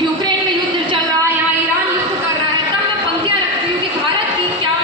Ukraine में युद्ध चल रहा है, यहाँ ईरान युद्ध कर रहा है, तब मैं पंक्तियाँ रखती हूँ कि भारत की क्या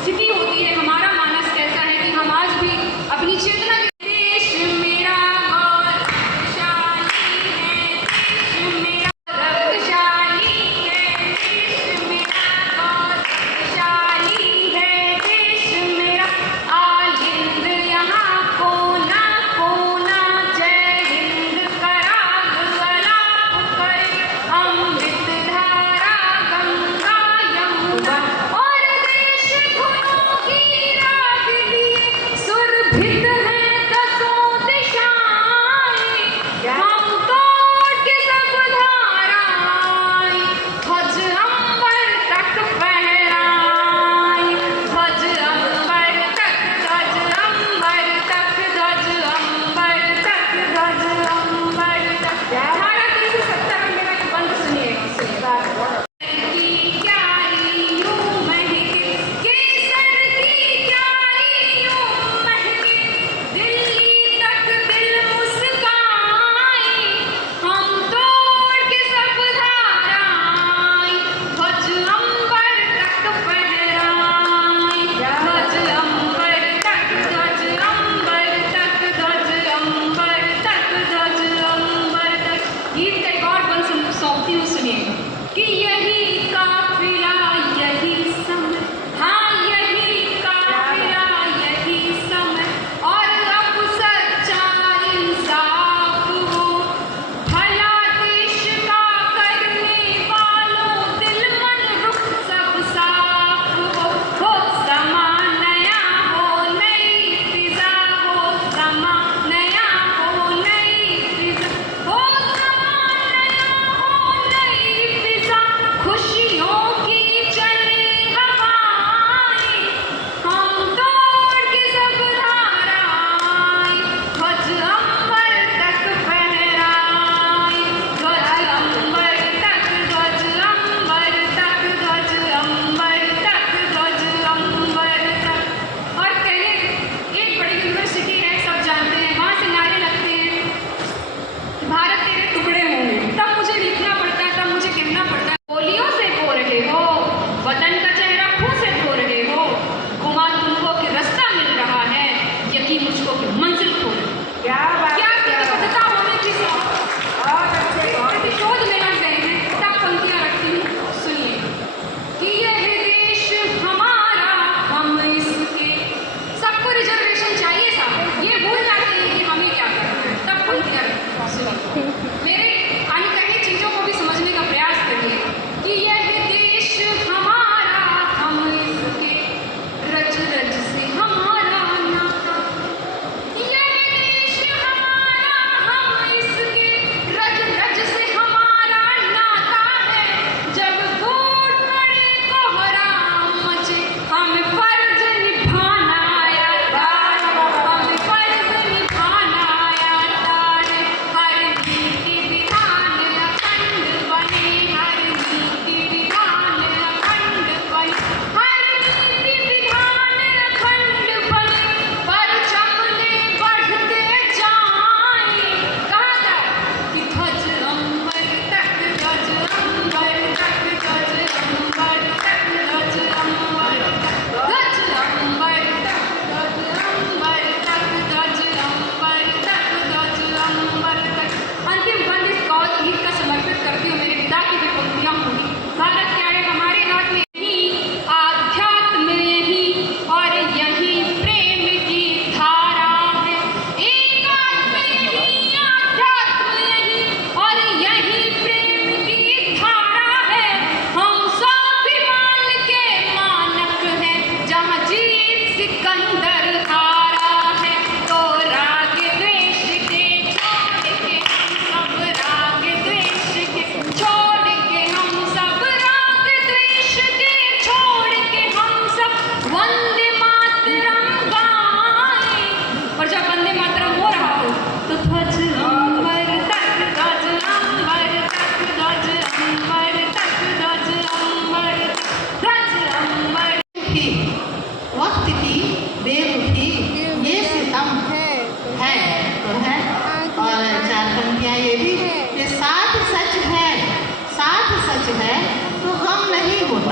स्थिति होती है, हमारा मानस कैसा है कि हम आज भी अपनी चेतना के देश मेरा गौरवशाली है, देश मेरा गौरवशाली है, देश मेरा गौरवशाली है, देश मेरा आलिंद यहाँ कोना कोना जय हिंद कराग अलाप करे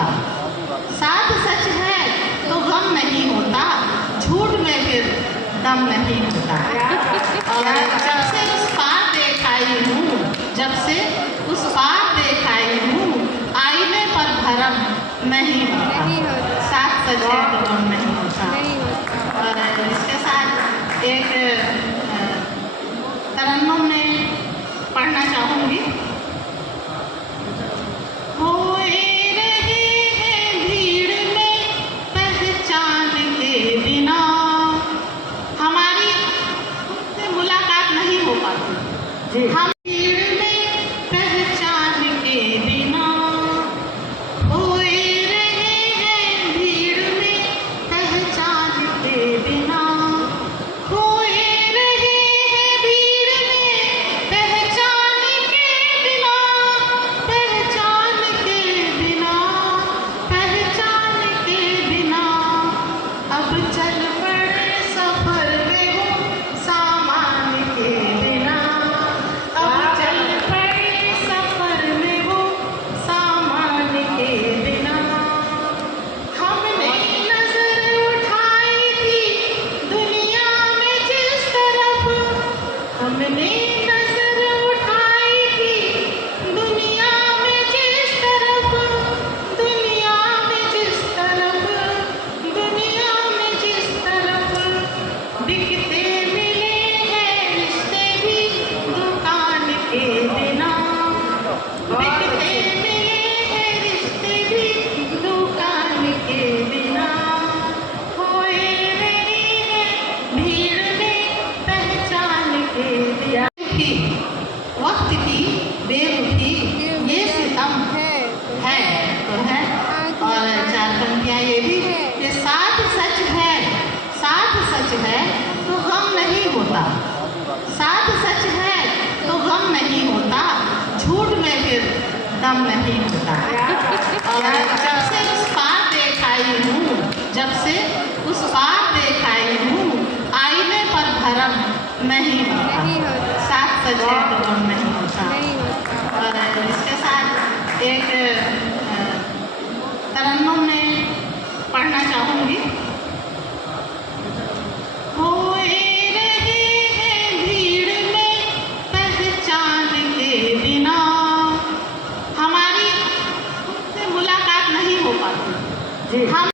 होता। साथ सच है तो गम नहीं होता, झूठ में फिर दम नहीं होता। और जब से उस पार देख आई हूँ, जब से उस पार देख आई हूँ, आईने पर भरम नहीं होता। साथ सच है तो गम नहीं होता। और इसके साथ एक तरन्नुम में पढ़ना चाहूँगी। होए रहे हैं भीड़ में पहचान के बिना, हमारी उनसे मुलाकात नहीं हो पाती। हम भीड़ में पहचान के बिना, होए रहे हैं भीड़ में पहचान के बिना, होए रहे हैं भीड़ में पहचान के बिना, पहचान के बिना, पहचान के बिना। अब चल पड़े सफर में वो सामान के बिना, अब चल पड़े सफर में वो सामान के बिना। हमने नजर उठाई थी दुनिया में जिस तरफ, हमने नजर उठाई थी दुनिया में जिस तरफ, दुनिया में जिस तरफ, दुनिया में जिस तरफ। बिकते मिले हैं रिश्ते भी दुकान के बिना, बिकते मिले हैं रिश्ते भी दुकान के बिना। होए रहे हैं भीड़ में पहचान के बिना। वक्त की बेरुखी ये सितम है तो है। और चार पंक्तियाँ ये भी कि साथ सच है, साथ सच है तो गम नहीं होता, साथ सच है तो गम नहीं होता, झूठ में फिर दम नहीं होता। और जब से उस पार देख आई हूँ, जब से उस पार देख आई हूँ, आईने पर भरम नहीं होता। साथ सच है तो गम नहीं होता। और इसके साथ एक तरन्नुम में पढ़ना चाहूँगी। होए रहे हैं भीड़ में पहचान के बिना, हमारी उनसे मुलाकात नहीं हो पाती। हम